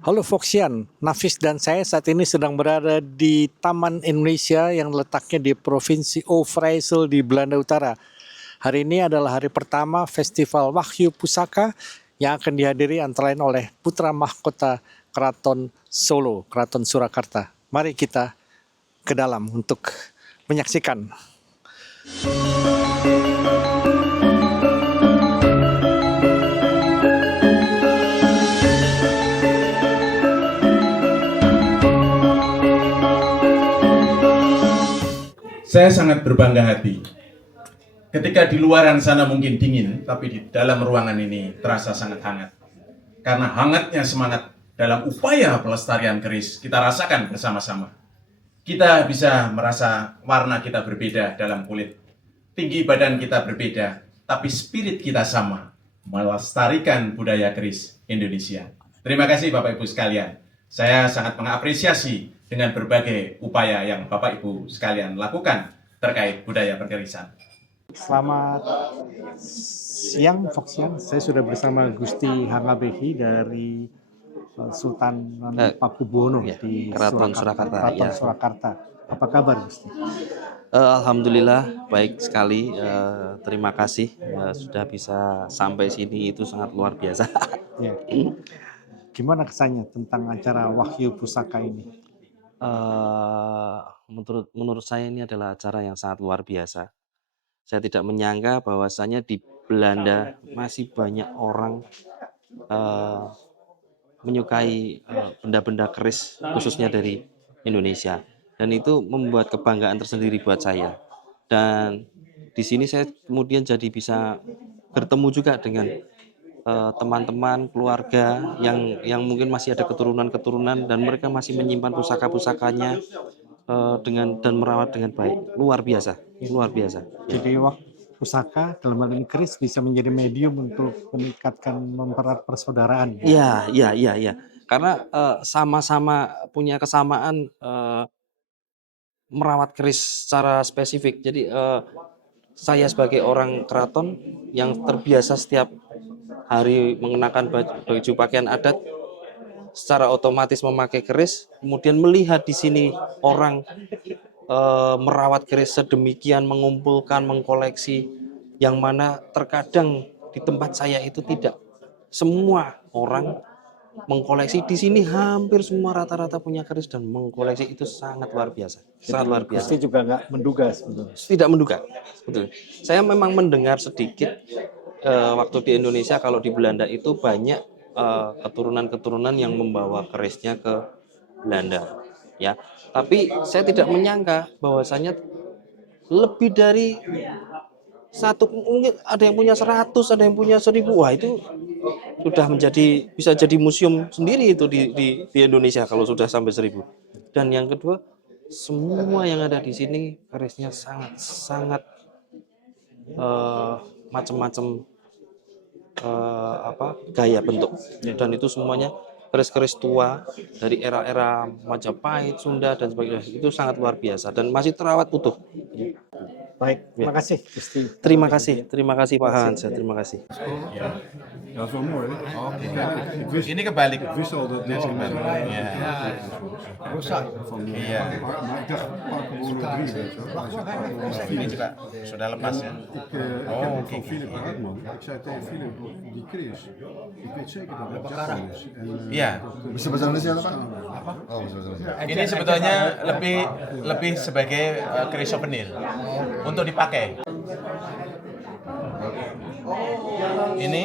Halo Foxian, Nafis dan saya saat ini sedang berada di Taman Indonesia yang letaknya di Provinsi Overijssel di Belanda Utara. Hari ini adalah hari pertama Festival Wahyu Pusaka yang akan dihadiri antara lain oleh putra mahkota Keraton Solo, Keraton Surakarta. Mari kita ke dalam untuk menyaksikan. Saya sangat berbangga hati. Ketika di luaran sana mungkin dingin, tapi di dalam ruangan ini terasa sangat hangat. Karena hangatnya semangat dalam upaya pelestarian keris kita rasakan bersama-sama. Kita bisa merasa warna kita berbeda dalam kulit. Tinggi badan kita berbeda, tapi spirit kita sama. Melestarikan budaya keris Indonesia. Terima kasih Bapak Ibu sekalian. Saya sangat mengapresiasi dengan berbagai upaya yang Bapak Ibu sekalian lakukan terkait budaya perkerisan. Selamat siang Foxian, saya sudah bersama Gusti Hangabehi dari Sultan Pakubuwono di Keraton Surakarta. Keraton Surakarta. Apa kabar Gusti? Alhamdulillah baik sekali. Terima kasih sudah bisa sampai sini, itu sangat luar biasa. Ya. Gimana kesannya tentang acara Wahyu Pusaka ini? Menurut saya ini adalah acara yang sangat luar biasa. Saya tidak menyangka bahwasanya di Belanda masih banyak orang menyukai benda-benda keris khususnya dari Indonesia, dan itu membuat kebanggaan tersendiri buat saya. Dan di sini saya kemudian jadi bisa bertemu juga dengan teman-teman keluarga yang mungkin masih ada keturunan dan mereka masih menyimpan pusaka-pusakanya dan merawat dengan baik. Luar biasa. Jadi pusaka dalam hal ini keris bisa menjadi medium untuk meningkatkan, mempererat persaudaraan. Iya. Karena sama-sama punya kesamaan merawat keris secara spesifik. Jadi saya sebagai orang keraton yang terbiasa setiap hari mengenakan baju pakaian adat, secara otomatis memakai keris, kemudian melihat di sini orang merawat keris sedemikian, mengumpulkan, mengkoleksi, yang mana terkadang di tempat saya itu tidak semua orang mengkoleksi. Di sini hampir semua rata-rata punya keris dan mengkoleksi, itu sangat luar biasa. Gusti juga nggak menduga sebetulnya. Tidak menduga, betul. Saya memang mendengar sedikit waktu di Indonesia, kalau di Belanda itu banyak keturunan-keturunan yang membawa kerisnya ke Belanda, ya. Tapi saya tidak menyangka bahwasanya lebih dari satu, mungkin ada yang punya 100, ada yang punya 1000. Wah, itu sudah bisa jadi museum sendiri itu di Indonesia kalau sudah sampai 1000. Dan yang kedua, semua yang ada di sini kerisnya sangat macam-macam gaya bentuk, dan itu semuanya keris-keris tua dari era-era Majapahit, Sunda dan sebagainya. Itu sangat luar biasa dan masih terawat utuh. Baik, terima kasih Gusti. Terima kasih Pak Hans, terima kasih. Ja, dat is wel mooi. Hè? Ini kebalik. Ik wist al dat dit kebalik. Ya. Van, Iya. maar ik dacht Pakubuwono 3, weet je wel. Ini juga sudah lepas ya. Ik heb het van Philip Hartman. Ik zei tegen Philip, die Chris, ik weet zeker dat het Japan is. Iya. Bisa bahasa Indonesia apa? Apa? Oh, bisa bahasa Indonesia. Ini sebetulnya lebih sebagai keris souvenir untuk dipakai. Ini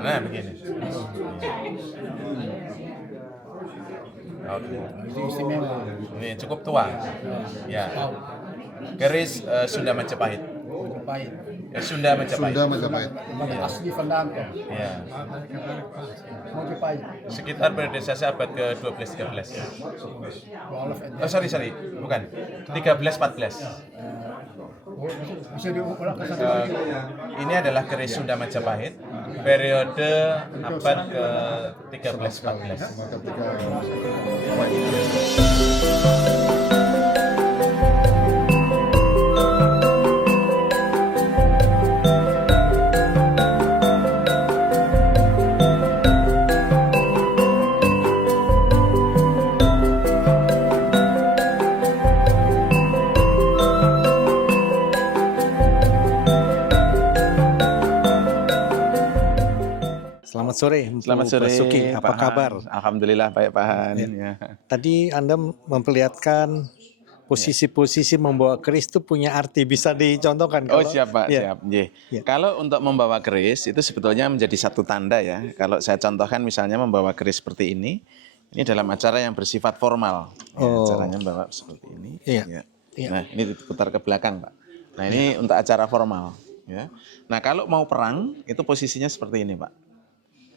nah begini. Oke. Ini cukup tua. Ya. Keris Sunda Majapahit. Sunda Majapahit. Sunda Majapahit. Asli vandaan kok. Ya. Majapahit. Sekitar berdasarkan abad ke-12-13. Oh, sorry, bukan. 13-14. Bisa diulang ke satu. Ini adalah keris Sunda Majapahit periode abad ke-13-14. Selamat sore, Selamat Bu sore, Basuki. Apa Pak Han. kabar? Alhamdulillah baik Pak Han. Ya. Ya. Tadi Anda memperlihatkan posisi-posisi membawa keris itu punya arti. Bisa dicontohkan Oh kalau siap Pak, ya. siap. Nggih. Ya. Kalau untuk membawa keris itu sebetulnya menjadi satu tanda ya. Kalau saya contohkan misalnya membawa keris seperti ini dalam acara yang bersifat formal. Ya, Oh. caranya membawa seperti ini. Iya. Ya. Iya. Nah ini diputar ke belakang Pak. Nah ini untuk acara formal. Ya. Nah kalau mau perang itu posisinya seperti ini Pak.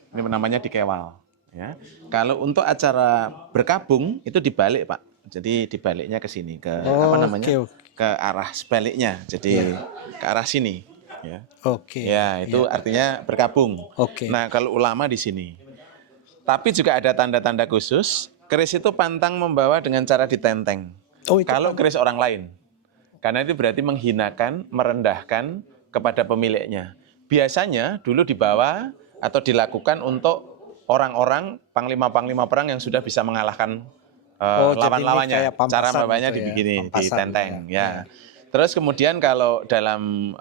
Ini namanya dikewal. Ya. Kalau untuk acara berkabung itu dibalik Pak. Jadi dibaliknya ke sini ke oke. ke arah sebaliknya. Jadi ke arah sini. Ya. Oke. Ya itu artinya berkabung. Oke. Nah kalau ulama di sini. Tapi juga ada tanda-tanda khusus. Keris itu pantang membawa dengan cara ditenteng. Oh, itu Kalau keris orang lain. Karena itu berarti menghinakan, merendahkan kepada pemiliknya. Biasanya dulu dibawa atau dilakukan untuk orang-orang panglima-panglima perang yang sudah bisa mengalahkan jadi lawan-lawannya. ini kayak pampasan Cara membawanya gitu ya, dibegini, pampasan ditenteng. gitu ya. Ya. Terus kemudian kalau dalam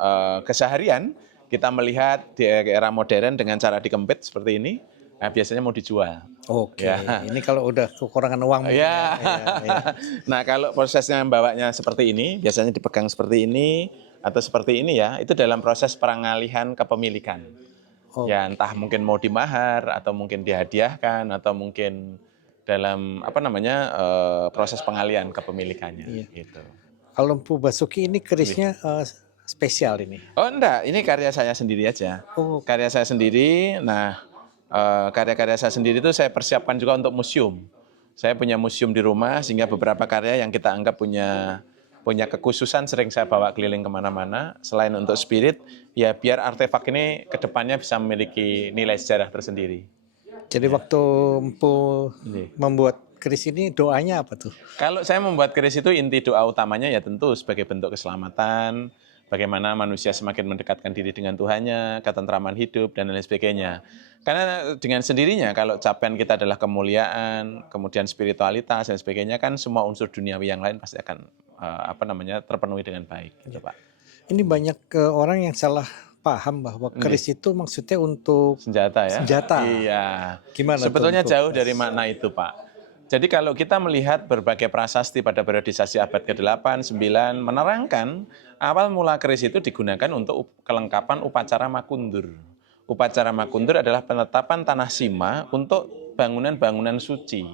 keseharian kita melihat di era modern dengan cara dikempit seperti ini, nah biasanya mau dijual. Oke. Ya. Ini kalau udah kekurangan uang. mungkin Ya. ya. Nah kalau prosesnya membawanya seperti ini, biasanya dipegang seperti ini atau seperti ini ya, itu dalam proses pengalihan kepemilikan. Oh. Ya entah mungkin mau dimahar atau mungkin dihadiahkan atau mungkin dalam proses pengalihan kepemilikannya. Iya. Gitu. Kalau Bu Basuki ini kerisnya spesial ini. Oh enggak, ini karya saya sendiri aja. Oh. Karya saya sendiri. Nah karya-karya saya sendiri itu saya persiapkan juga untuk museum. Saya punya museum di rumah sehingga beberapa karya yang kita anggap punya kekhususan sering saya bawa keliling kemana-mana. Selain untuk spirit, ya biar artefak ini kedepannya bisa memiliki nilai sejarah tersendiri. Jadi waktu Empu membuat keris ini doanya apa tuh? Kalau saya membuat keris itu inti doa utamanya ya tentu sebagai bentuk keselamatan, bagaimana manusia semakin mendekatkan diri dengan Tuhannya, ketentraman hidup, dan lain sebagainya. Karena dengan sendirinya kalau capaian kita adalah kemuliaan, kemudian spiritualitas dan sebagainya, kan semua unsur duniawi yang lain pasti akan terpenuhi dengan baik, gitu Pak. Ini banyak orang yang salah paham bahwa keris itu maksudnya untuk Senjata ya? senjata. Iya. Gimana Sebetulnya tuh, jauh dari makna itu Pak. Jadi kalau kita melihat berbagai prasasti pada periodisasi abad ke-8, 9 menerangkan awal mula keris itu digunakan untuk kelengkapan upacara makundur. Upacara makundur adalah penetapan tanah sima untuk bangunan-bangunan suci.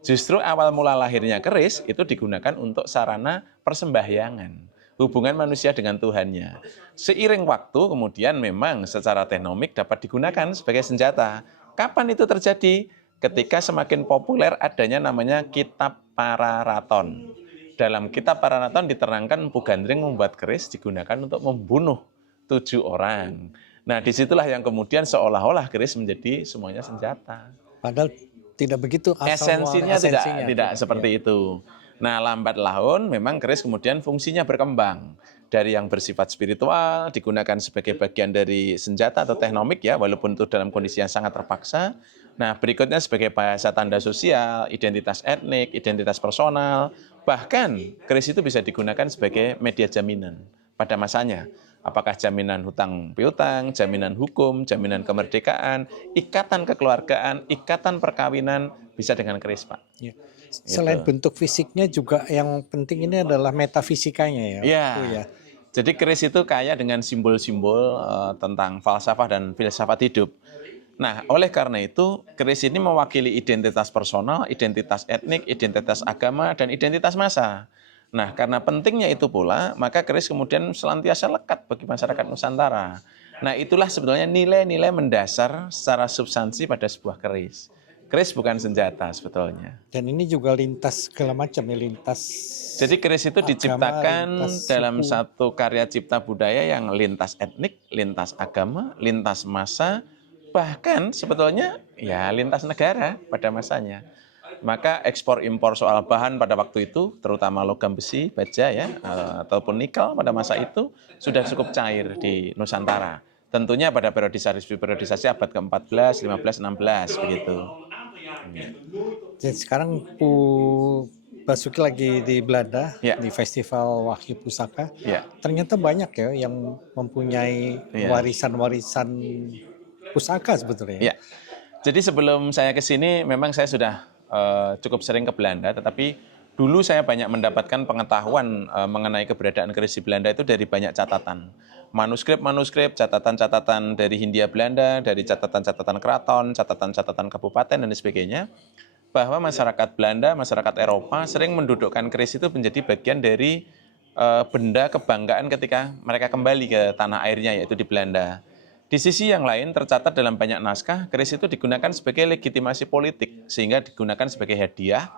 Justru awal mula lahirnya keris itu digunakan untuk sarana persembahyangan. Hubungan manusia dengan Tuhannya. Seiring waktu kemudian memang secara teknomik dapat digunakan sebagai senjata. Kapan itu terjadi? Ketika semakin populer adanya namanya Kitab Pararaton. Dalam Kitab Pararaton diterangkan Empu Gandring membuat keris digunakan untuk membunuh 7 orang. Nah disitulah yang kemudian seolah-olah keris menjadi semuanya senjata. Padahal tidak begitu. Esensinya tidak seperti itu. Nah lambat laun memang keris kemudian fungsinya berkembang. Dari yang bersifat spiritual digunakan sebagai bagian dari senjata atau teknomik ya, walaupun itu dalam kondisi yang sangat terpaksa. Nah berikutnya sebagai bahasa tanda sosial, identitas etnik, identitas personal. Bahkan keris itu bisa digunakan sebagai media jaminan pada masanya. Apakah jaminan hutang piutang, jaminan hukum, jaminan kemerdekaan, ikatan kekeluargaan, ikatan perkawinan, bisa dengan keris Pak. Ya. Selain bentuk fisiknya juga yang penting ini adalah metafisikanya ya. Iya. Ya. Jadi keris itu kaya dengan simbol-simbol tentang falsafah dan filsafat hidup. Nah, oleh karena itu, keris ini mewakili identitas personal, identitas etnik, identitas agama, dan identitas massa. Nah, karena pentingnya itu pula, maka keris kemudian selantiasa lekat bagi masyarakat Nusantara. Nah, itulah sebetulnya nilai-nilai mendasar secara substansi pada sebuah keris. Keris bukan senjata sebetulnya. Dan ini juga lintas segala macam ya, lintas. Jadi keris itu diciptakan lintas dalam suku. satu karya cipta budaya yang lintas etnik, lintas agama, lintas massa, bahkan sebetulnya ya lintas negara pada masanya. Maka ekspor impor soal bahan pada waktu itu, terutama logam besi, baja ya, ataupun nikel pada masa itu sudah cukup cair di Nusantara. Tentunya pada periodisasi abad ke-14, 15, 16 begitu. Jadi sekarang Pu Basuki lagi di Belanda Ya. di Festival Wahyu Pusaka. Ya. Ternyata banyak ya yang mempunyai Ya. warisan-warisan pusaka sebetulnya. Ya. Jadi sebelum saya ke sini, memang saya sudah cukup sering ke Belanda, tetapi dulu saya banyak mendapatkan pengetahuan mengenai keberadaan keris di Belanda itu dari banyak catatan. Manuskrip-manuskrip, catatan-catatan dari Hindia Belanda, dari catatan-catatan keraton, catatan-catatan kabupaten, dan sebagainya, bahwa masyarakat Belanda, masyarakat Eropa sering mendudukkan keris itu menjadi bagian dari benda kebanggaan ketika mereka kembali ke tanah airnya, yaitu di Belanda. Di sisi yang lain, tercatat dalam banyak naskah, keris itu digunakan sebagai legitimasi politik, sehingga digunakan sebagai hadiah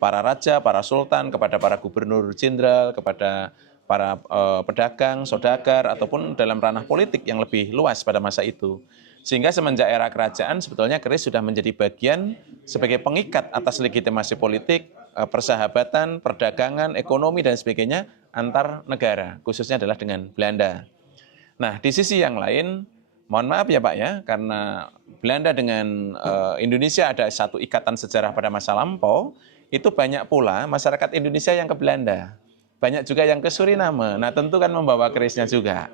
para raja, para sultan, kepada para gubernur jenderal, kepada para pedagang, saudagar, ataupun dalam ranah politik yang lebih luas pada masa itu. Sehingga semenjak era kerajaan, sebetulnya keris sudah menjadi bagian sebagai pengikat atas legitimasi politik, persahabatan, perdagangan, ekonomi, dan sebagainya antar negara, khususnya adalah dengan Belanda. Nah, di sisi yang lain, mohon maaf ya Pak ya, karena Belanda dengan Indonesia ada satu ikatan sejarah pada masa lampau, itu banyak pula masyarakat Indonesia yang ke Belanda. Banyak juga yang ke Suriname. Nah, tentu kan membawa kerisnya juga.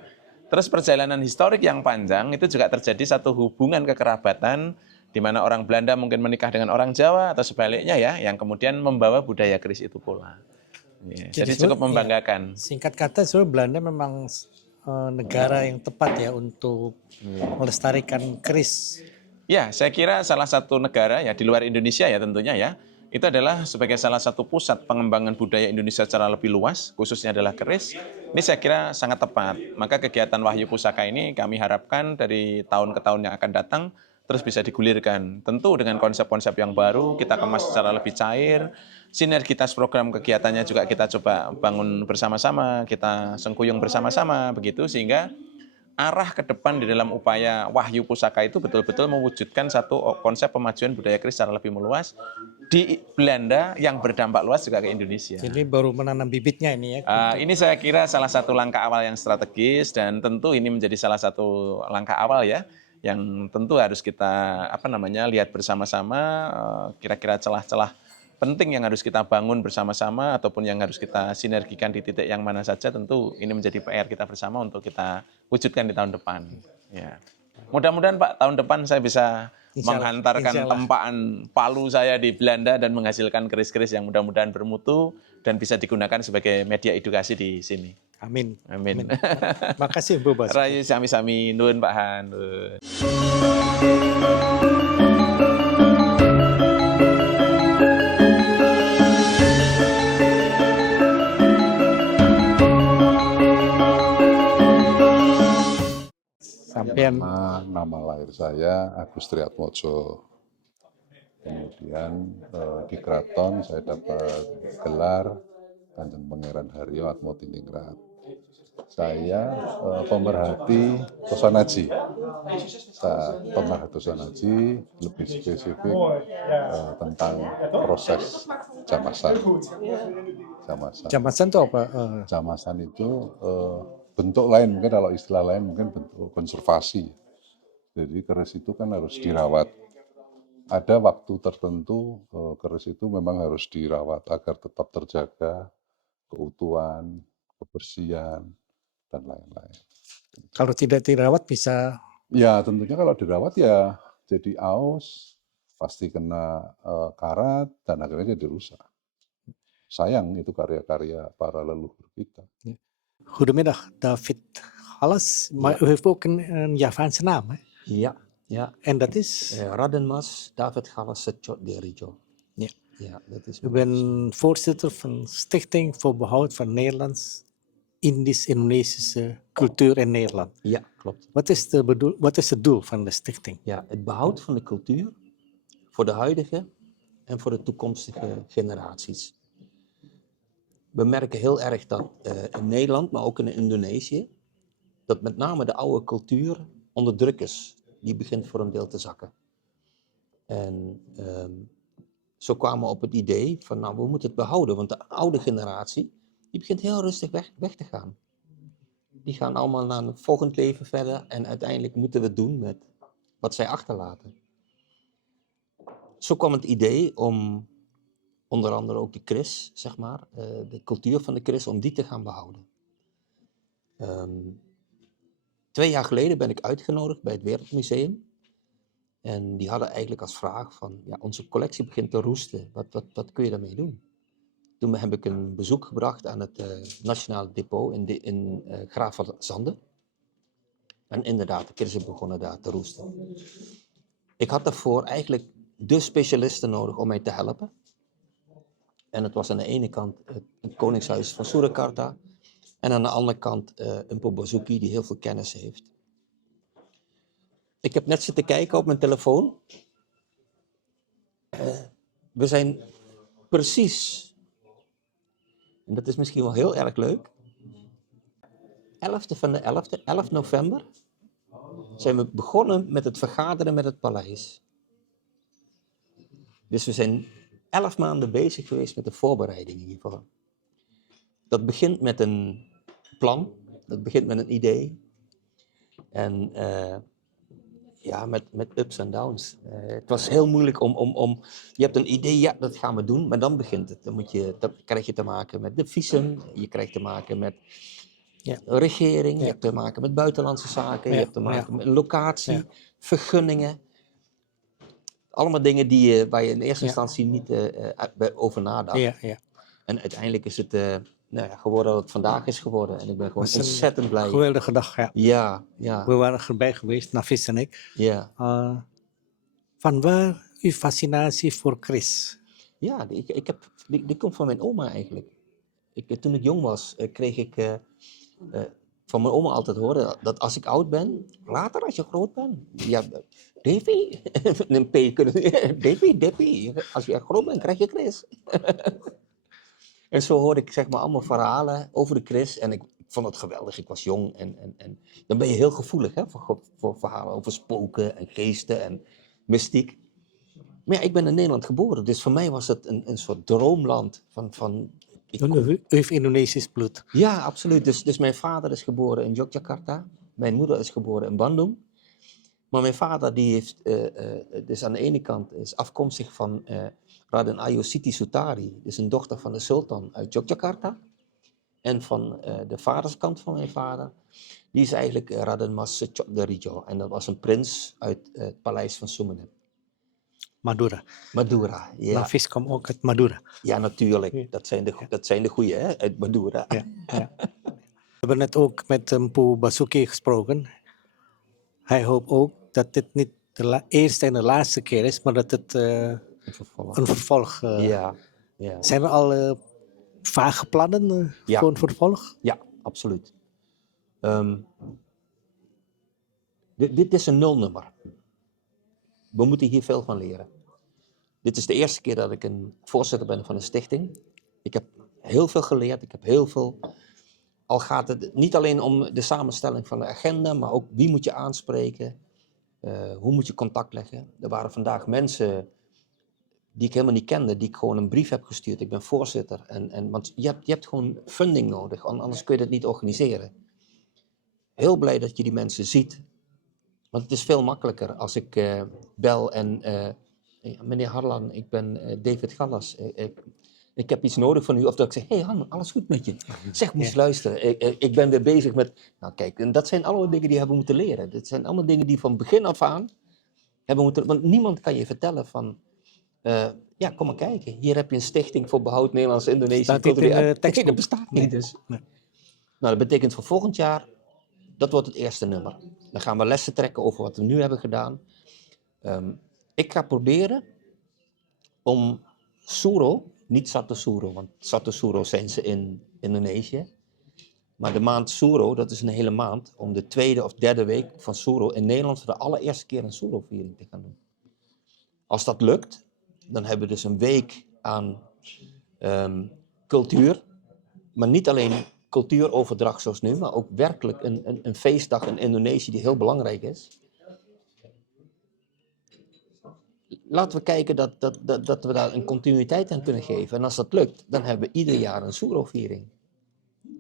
Terus perjalanan historik yang panjang itu juga terjadi satu hubungan kekerabatan di mana orang Belanda mungkin menikah dengan orang Jawa atau sebaliknya ya, yang kemudian membawa budaya keris itu pula. Ya, jadi cukup membanggakan. Singkat kata, sebenarnya Belanda memang negara yang tepat ya untuk melestarikan keris. Ya, saya kira salah satu negara ya di luar Indonesia ya tentunya ya, itu adalah sebagai salah satu pusat pengembangan budaya Indonesia secara lebih luas, khususnya adalah keris. Ini saya kira sangat tepat. Maka kegiatan Wahyu Pusaka ini kami harapkan dari tahun ke tahun yang akan datang terus bisa digulirkan. Tentu dengan konsep-konsep yang baru, kita kemas secara lebih cair, sinergitas program kegiatannya juga kita coba bangun bersama-sama, kita sengkuyung bersama-sama, begitu sehingga arah ke depan di dalam upaya Wahyu Pusaka itu betul-betul mewujudkan satu konsep pemajuan budaya keris secara lebih meluas di Belanda yang berdampak luas juga ke Indonesia. Jadi baru menanam bibitnya ini ya. Ini saya kira salah satu langkah awal yang strategis dan tentu ini menjadi salah satu langkah awal ya yang tentu harus kita lihat bersama-sama kira-kira celah-celah penting yang harus kita bangun bersama-sama ataupun yang harus kita sinergikan di titik yang mana saja, tentu ini menjadi PR kita bersama untuk kita wujudkan di tahun depan. Ya. Mudah-mudahan Pak tahun depan saya bisa menghantarkan tempaan palu saya di Belanda dan menghasilkan keris-keris yang mudah-mudahan bermutu dan bisa digunakan sebagai media edukasi di sini. Amin. Amin. Makasih Bu Bas. Rayu sami-sami nuhun Pak Han. Nuhun. Sampean Nama lahir saya Agus Triatmojo. Kemudian di keraton saya dapat gelar Kanjeng Pangeran Haryo Atmotiningrat. Saya pemerhati Tosanaji. Pemerhati Tosanaji lebih spesifik tentang proses jamasan. Jamasan itu apa? Jamasan itu bentuk lain, mungkin kalau istilah lain mungkin bentuk konservasi. Jadi keris itu kan harus dirawat. Ada waktu tertentu keris itu memang harus dirawat agar tetap terjaga keutuhan, kebersihan, dan lain-lain. Kalau tidak dirawat bisa? Ya tentunya kalau dirawat ya jadi aus, pasti kena karat, dan akhirnya jadi rusak. Sayang itu karya-karya para leluhur kita. Goedemiddag, David Halles. Maar u heeft ook een Javaanse naam, hè? Ja, ja. En dat is? Raden Mas, David Gallas Derijo. Ja. Ja, dat is. U bent voorzitter van Stichting voor Behoud van Nederlands-Indisch-Indonesische Cultuur in Nederland. Ja, klopt. Wat is het doel van de stichting? Ja, het behoud van de cultuur voor de huidige en voor de toekomstige generaties. We merken heel erg dat in Nederland, maar ook in Indonesië, dat met name de oude cultuur onder druk is. Die begint voor een deel te zakken. En zo kwamen we op het idee van, nou, we moeten het behouden, want de oude generatie, die begint heel rustig weg te gaan. Die gaan allemaal naar een volgend leven verder en uiteindelijk moeten we het doen met wat zij achterlaten. Zo kwam het idee om onder andere ook de kris, zeg maar, de cultuur van de kris, om die te gaan behouden. 2 jaar geleden ben ik uitgenodigd bij het Wereldmuseum. En die hadden eigenlijk als vraag van, ja, onze collectie begint te roesten. Wat kun je daarmee doen? Toen heb ik een bezoek gebracht aan het Nationale Depot in Graaf van Zanden. En inderdaad, de krissen begonnen daar te roesten. Ik had daarvoor eigenlijk de specialisten nodig om mij te helpen. En het was aan de ene kant het Koningshuis van Surakarta. En aan de andere kant een Bozoki die heel veel kennis heeft. Ik heb net zitten kijken op mijn telefoon. We zijn precies, en dat is misschien wel heel erg leuk, 11e van de 11e, 11 november, zijn we begonnen met het vergaderen met het paleis. Dus we zijn 11 maanden bezig geweest met de voorbereidingen hiervoor. Dat begint met een plan, dat begint met een idee. En ja, met ups en downs. Het was heel moeilijk je hebt een idee, ja, dat gaan we doen, maar dan begint het. Dan krijg je te maken met de visum, je krijgt te maken met regering, je hebt te maken met buitenlandse zaken, je hebt te maken met locatie, vergunningen. Allemaal dingen waar je in eerste instantie niet over nadacht. Ja. En uiteindelijk is het geworden wat het vandaag is geworden. En ik ben gewoon ontzettend blij. Geweldige dag, ja. Ja. We waren erbij geweest, Nafis en ik. Ja. Van waar uw fascinatie voor Chris? Ja, die komt van mijn oma eigenlijk. Toen ik jong was, kreeg ik van mijn oma altijd horen dat als ik oud ben, later als je groot bent, ja, Davy, een P kunnen, Davy, als je groot bent, krijg je Chris. En zo hoorde ik zeg maar allemaal verhalen over de Chris en ik vond het geweldig. Ik was jong en dan ben je heel gevoelig hè, voor verhalen over spoken en geesten en mystiek. Maar ja, ik ben in Nederland geboren, dus voor mij was het een soort droomland van U heeft Indonesisch bloed. Ja, absoluut. Dus mijn vader is geboren in Yogyakarta. Mijn moeder is geboren in Bandung. Maar mijn vader die heeft, dus aan de ene kant is afkomstig van Raden Ayu Siti Sutari. Dus een dochter van de sultan uit Yogyakarta. En van de vaderskant van mijn vader, die is eigenlijk Raden Mas Sechokdarijo. En dat was een prins uit het paleis van Sumeneb. Madura, ja. Nafis komt ook uit Madura. Ja, natuurlijk. Dat zijn de goeie, hè, uit Madura. Ja. We hebben net ook met Mpu Basuki gesproken. Hij hoopt ook dat dit niet de eerste en de laatste keer is, maar dat het een vervolg Ja. Zijn er al vage plannen voor een vervolg? Ja, absoluut. Dit is een nulnummer. We moeten hier veel van leren. Dit is de eerste keer dat ik een voorzitter ben van een stichting. Ik heb heel veel geleerd. Ik heb heel veel... Al gaat het niet alleen om de samenstelling van de agenda, maar ook wie moet je aanspreken. Hoe moet je contact leggen. Er waren vandaag mensen die ik helemaal niet kende, die ik gewoon een brief heb gestuurd. Ik ben voorzitter. Want je hebt gewoon funding nodig, anders kun je dat niet organiseren. Heel blij dat je die mensen ziet. Want het is veel makkelijker als ik bel en... meneer Harlan, ik ben David Gallas. Ik heb iets nodig van u. Of dat ik zeg, hey Han, alles goed met je? Zeg, moest luisteren. Ik ben weer bezig met... Nou kijk, en dat zijn allemaal dingen die hebben moeten leren. Dat zijn allemaal dingen die van begin af aan hebben moeten... Want niemand kan je vertellen van... kom maar kijken. Hier heb je een stichting voor behoud Nederlands-Indonesië. Staat dit in de tekst? Nee, dat bestaat niet dus. Nee. Nou, dat betekent voor volgend jaar... Dat wordt het eerste nummer. Dan gaan we lessen trekken over wat we nu hebben gedaan. Ik ga proberen om Suro, niet Satu Suro, want Satu Suro zijn ze in Indonesië. Maar de maand Suro, dat is een hele maand, om de tweede of derde week van Suro in Nederland voor de allereerste keer een Suro-viering te gaan doen. Als dat lukt, dan hebben we dus een week aan cultuur, maar niet alleen cultuuroverdracht zoals nu, maar ook werkelijk een feestdag in Indonesië die heel belangrijk is. Laten we kijken dat we daar een continuïteit aan kunnen geven. En als dat lukt, dan hebben we ieder jaar een Suro-viering.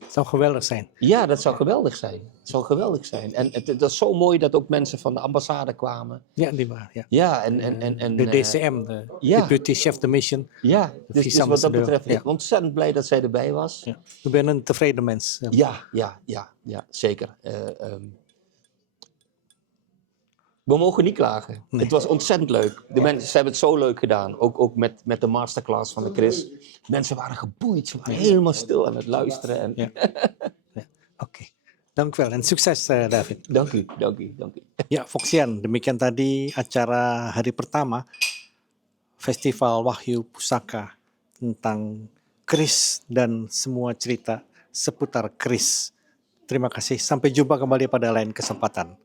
Het zou geweldig zijn. Ja, dat zou geweldig zijn. Het zou geweldig zijn. En het is zo mooi dat ook mensen van de ambassade kwamen. Ja, die waren. Ja. Ja, en de DCM, de Deputy Chef de Mission. Ja, dus wat dat betreft, ik ben Ja. ontzettend blij dat zij erbij was. Ja. U bent een tevreden mens. Ja, zeker. We mogen niet klagen. Het was ontzettend leuk. De mensen, ze hebben het zo leuk gedaan. Ook met de masterclass van de Chris. Mensen waren geboeid. Ze waren helemaal stil aan het luisteren. En... Ja. Oke. Dank u wel en sukses David. Dank u. Ya, Foxian, demikian tadi acara hari pertama Festival Wahyu Pusaka tentang keris dan semua cerita seputar keris. Terima kasih, sampai jumpa kembali pada lain kesempatan.